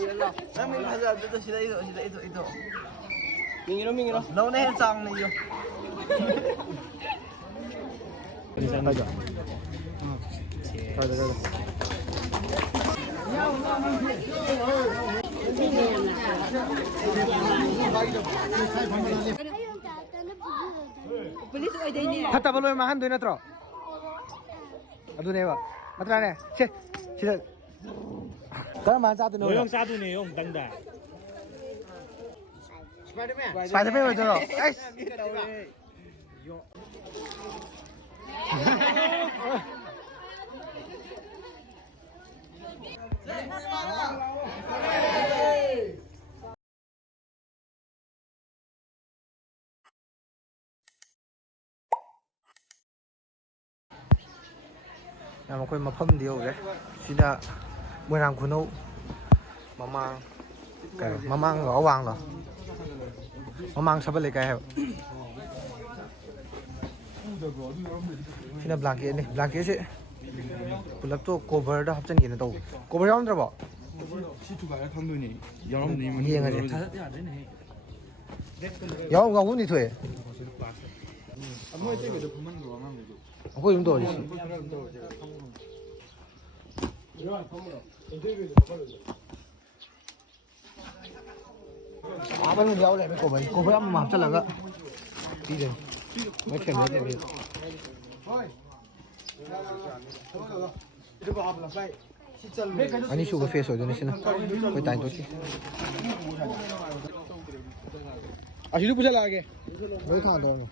이럴라. 남이 가자. 또 시다 이도. 민기로. 너네 짱네 이거. 가자. 가자. 갔다 볼로만 한 돈이 들어. 아두네와. 맞라네. 체. 진짜. 그러면 사두네. 노용 사두네 용 당다. 스파이더맨 왜 저러? 아이씨. ꯑꯩꯈꯣꯏ ꯃꯐꯝꯗꯤ ꯌꯧꯔꯦ ꯁꯤꯗ ꯃꯣꯏꯔꯥꯡ ꯈꯨꯅꯧ ꯃꯃꯥꯡꯒ ꯑꯋꯥꯡꯒ ꯃꯃꯥꯡ ꯁꯕꯜ ꯂꯩꯀꯥꯏ ꯍꯥꯏꯕ ꯁꯤꯅ ꯕ꯭ꯂꯥꯡꯀꯦꯠꯅꯤ ꯕ꯭ꯂꯥꯡꯀꯦꯠꯁꯦ ꯄꯨꯂꯞꯇꯣ ꯀꯣꯚꯔꯗ ꯍꯥꯞꯆꯤꯟꯒꯦꯅ ꯇꯧꯕ ꯀꯣꯚꯔ ꯌꯥꯎꯔꯝꯗ꯭ꯔꯕꯣ ꯁꯤ ꯊꯨꯒꯥꯏꯔ ꯈꯪꯗꯣꯏꯅꯦ ꯌꯥꯎꯔꯝꯗꯣꯏꯅꯤ ꯌꯦꯡꯉꯁꯦ ꯌꯥꯎꯒꯨꯝꯗꯤ ꯊꯣꯛꯑꯦ ꯃꯣꯏ ꯑꯇꯩꯒꯩꯗꯣ ꯐꯝꯍꯟꯈ꯭ꯔꯣ ꯑꯉꯥꯡꯈꯩꯗꯣ ꯑꯩꯈꯣꯏ ꯑꯗꯨꯝ ꯇꯧꯔꯤꯁꯤ ꯃꯅꯨꯡꯗ ꯌꯥꯎ ꯂꯩꯔꯝꯃꯦ ꯀꯣꯚꯔ ꯑꯃ ꯍꯥꯞꯆꯤꯜꯂꯒ ꯄꯤꯗꯣꯏꯅꯤ ꯃꯣꯏ ꯊꯦꯝꯃꯦ ꯑꯅꯤꯁꯨꯕ ꯐꯦꯁ ꯑꯣꯏꯗꯣꯏꯅꯤ ꯁꯤꯅ ꯑꯩꯈꯣꯏ ꯇꯥꯏꯝ ꯇꯣꯠꯀꯤ ꯑꯁꯤꯁꯨ ꯄꯨꯁꯜꯂꯛꯑꯒꯦ ꯂꯣꯏ ꯊꯥꯡꯗꯣꯛꯑꯅꯤ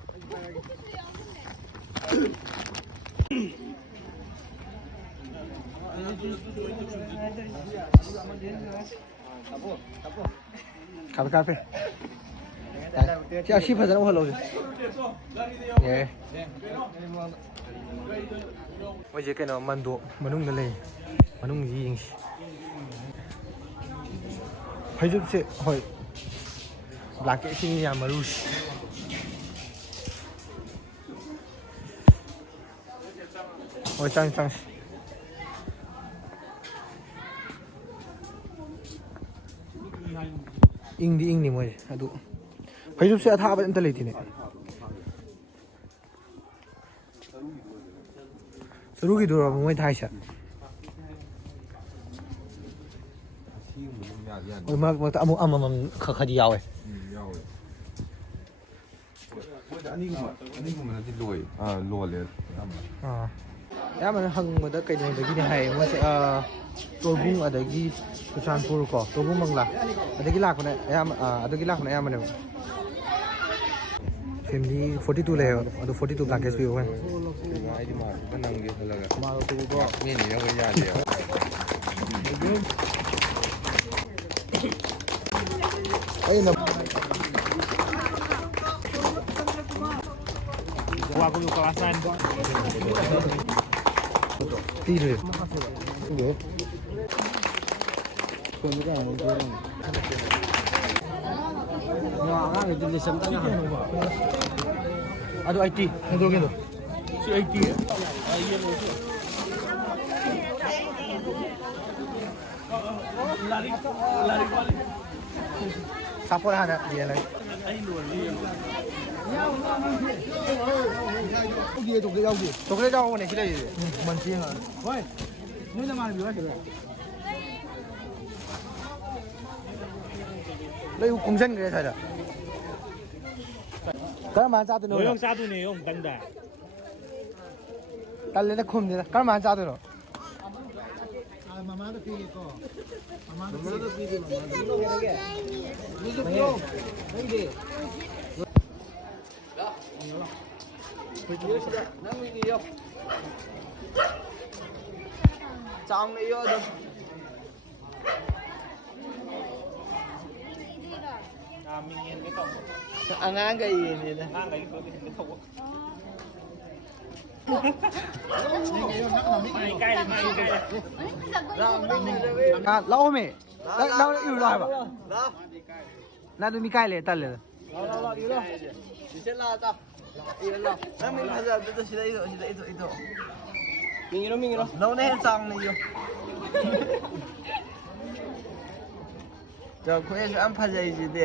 ꯀꯥꯄꯦ ꯁꯤ ꯑꯁꯤ ꯐꯖꯅ ꯎꯍꯜꯂꯧꯁꯦ ꯑꯦ ꯃꯣꯏꯁꯦ ꯀꯩꯅꯣ ꯃꯟꯗꯣ ꯃꯅꯨꯡꯗ ꯂꯩ ꯃꯅꯨꯡꯁꯤ ꯌꯦꯡꯁꯤ ꯐꯩꯖꯨꯞꯁꯦ ꯍꯣꯏ ꯕ꯭ꯂꯥꯡꯀꯦꯠꯁꯤꯡ ꯌꯥꯝ ꯃꯔꯨꯁꯤ ꯍꯣꯏ ꯆꯪꯁꯤ ꯏꯪꯅꯤ ꯃꯣꯏꯁꯦ ꯑꯗꯨ ꯐꯩꯖꯨꯞꯁꯦ ꯑꯊꯥꯕ ꯑꯝꯇ ꯂꯩꯇꯦꯅꯦ ꯆꯔꯨꯒꯤꯗꯨꯔꯣ ꯃꯣꯏ ꯊꯥꯏꯁꯦ ꯍꯣꯏ ꯃꯔꯛꯇ ꯑꯃꯨꯛ ꯑꯃꯃꯝ ꯈꯔꯗꯤ ꯌꯥꯎꯋꯦ ꯑꯅꯤꯒꯨꯝꯕꯅꯗꯤ ꯂꯣꯜꯂꯦ ꯑꯌꯥꯝꯕꯅ ꯍꯪꯕꯗ ꯀꯩꯅꯣꯗꯒꯤꯅꯦ ꯍꯥꯏꯌꯦ ꯃꯣꯏꯁꯦ ꯇꯣꯔꯕꯨꯡ ꯑꯗꯒꯤ ꯆꯨꯔꯆꯥꯟꯄꯨꯔ ꯀꯣ ꯇꯣꯔꯕꯨꯡ ꯃꯪꯂꯥ ꯑꯗꯒꯤ ꯂꯥꯛꯄꯅ ꯑꯌꯥꯝꯕꯅ ꯐꯦꯃꯤꯂꯤ 42 ꯂꯩꯌꯦꯕ ꯑꯗꯨ 42 ꯕ꯭ꯂꯥꯡꯀꯦꯠ ꯄꯤꯌꯣ ꯑꯩꯈꯣꯏꯅ ꯑꯩꯗꯤ ꯃꯥ ꯅꯪꯒꯦ ꯈꯜꯂꯒ ꯃꯥꯗꯣ ꯇꯨꯕꯣ ꯃꯦꯟꯅꯤꯅꯕ ꯌꯥꯗꯦꯕ ꯑꯩꯅ Aku lupa kawasan. Tidur. Aduh IT, ngendong gitu. Si IT ya? Iya loh. Lari balik. Sapor ada dia lagi. chocolate đâu này cái này mình chiên rồi ôi nếu là mà được rồi đây cùng dân cái thôi cái mà sao tụi nó 노용 사두네 용 당다. cái này nó không được cái mà sao tụi nó Mamado pili ko. Mamado pili mamado. Hindi. Xong đi vô được. Mingin cái tổng. Ăn ăn cái gì này nè. Ăn cái tổng. À, lâu mày. Lâu yêu rồi bà. Na tôi mi cay lệ tần lệ. Lâu yêu rồi. Chị sẽ la tao. Yêu lo. Nó mình bây giờ tôi sẽ đây rồi, đây. Mingiro. Lâu nay xong này vô. ꯑꯩꯈꯣꯏꯁꯨ ꯌꯥꯝ ꯐꯖꯩꯁꯤꯗꯤ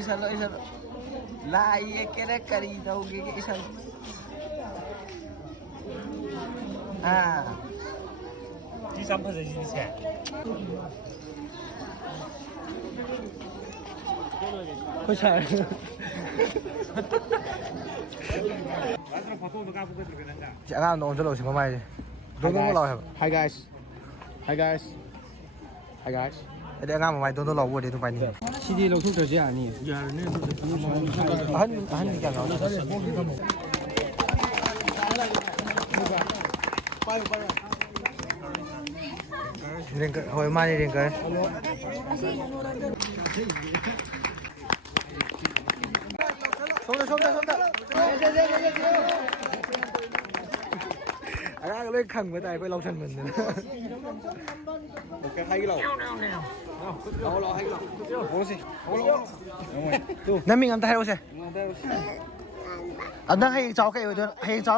इसल लाइए केरे करी दोगे कि इसल हाँ第三排的金钱。 ผู้ชาย 完了，跑动都干不过这个人家。 จะงานนอนจะหลุดสิมาไม่โดนต้องรอครับ Hi guys Hi guys Hi guys เดี๋ยวงานมาไม่โดนต้องรอวัวเดี๋ยวต้องไปนี่ CD 老头这些啊，你家人那都是 หันมีกันเนาะ เรียนกันหอยมาเรียนกันชมอ่ะก็เลยขังไว้แต่ไปเราทันเหมือนกัน cái hay cái lẩu đó lo hay cái lẩu ủa gì ủa นั่นมีเงินไทยรู้ใช่อันนั้นให้เจ้าแกอยู่ด้วยให้เจ้า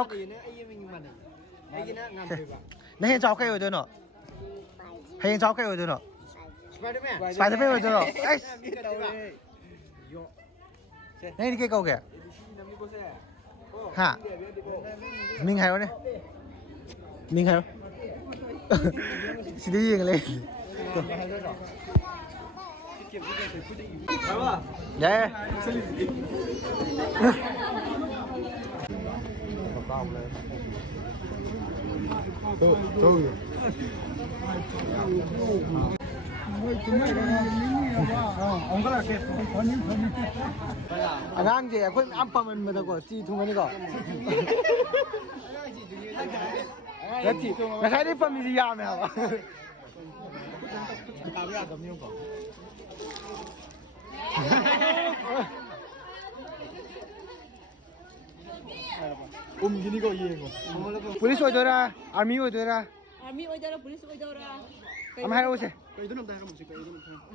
นั่นให้เจ้าแกอยู่ด้วยเนาะให้เจ้าแกอยู่ด้วยเนาะสไปเดอร์แมนอยู่ด้วยเนาะเอ้ยนี่ที่แกเก่าแกฮะมิงใครวะเนี่ยมิงใครวะสิได้ยิงเลยเย้anh chị quên ăn băm mình mà đâu có chi thùng này có đấy chị là cái đấy băm gì à mày hả gini kok iya kok police ôi rồi ra army ôi rồi ra Army ôi ra, police ôi ra. am hai ôi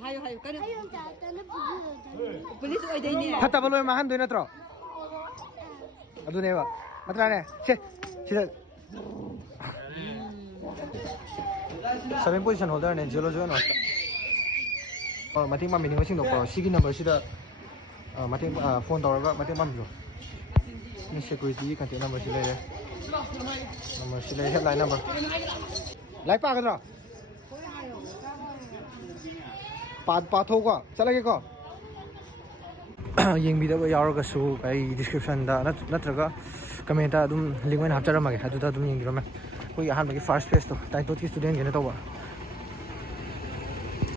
Hayo, kan. Police ôi đây nè. phát tập luôn mà hắn đôi nó trọ à đôi này vậy bắt ra nè che che seven position holder này zero zero nó mà tiếng mình có xin được vào sigin number xin được mà tiếng phone tàu rồi mà tiếng bấm rồiนี่ security กันเต็ม number สิเลย number สิเลย headline number ไล่ปากันเหรอปาโทก็จะอะไรก็ยิงวิดีโอยาวก็สู้ไอ้ description ได้นั่นตระก็คอมเมนต์ได้ดุมลิงก์ไว้หน้าจอมาเกะดูได้ดุมยิงดีรู้ไหมคุยอาหารเมื่อกี้ first place ตัวแต่ตัวที่ student กันเนี่ยตัว